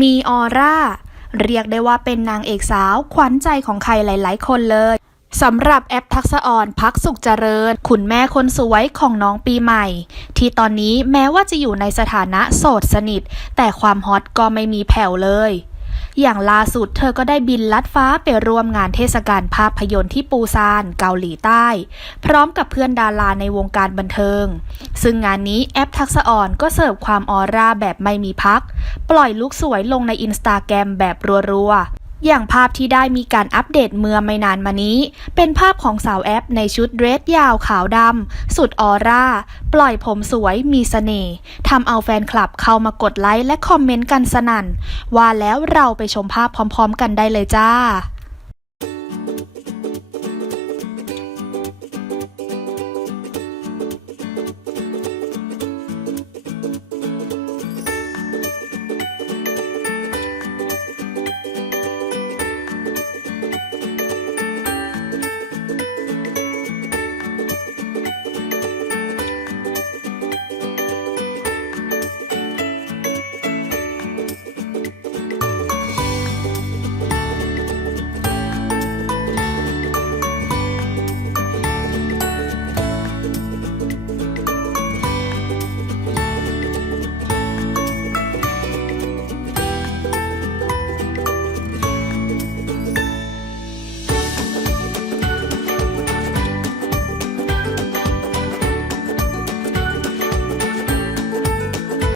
มีออร่า เรียกได้ว่าเป็นนางเอกสาวขวัญใจของใครหลาย ๆ คนเลยสำหรับแอปทักษะอ่อนพักสุขเจริญ คุณแม่คนสวยของน้องปีใหม่ ที่ตอนนี้แม้ว่าจะอยู่ในสถานะโสดสนิท แต่ความฮอตก็ไม่มีแผ่วเลย อย่างล่าสุดเธอก็ได้บินลัดฟ้าไปร่วมงานเทศกาลภาพยนตร์ที่ปูซานเกาหลีใต้ พร้อมกับเพื่อนดาราในวงการบันเทิง ซึ่งงานนี้แอปทักษะอ่อนก็เสิร์ฟความออร่าแบบไม่มีพัก ปล่อยลุคสวยลงในอินสตาแกรมแบบรัวๆ อย่างภาพที่ได้มีการอัปเดตเมื่อไม่นานมานี้ เป็นภาพของสาวแอปในชุดเดรสยาวขาวดำสุดออร่า ปล่อยผมสวยมีเสน่ห์ทำเอาแฟนคลับเข้ามากดไลค์และคอมเมนต์กันสนั่น ว่าแล้วเราไปชมภาพพร้อมๆ กันได้เลยจ้า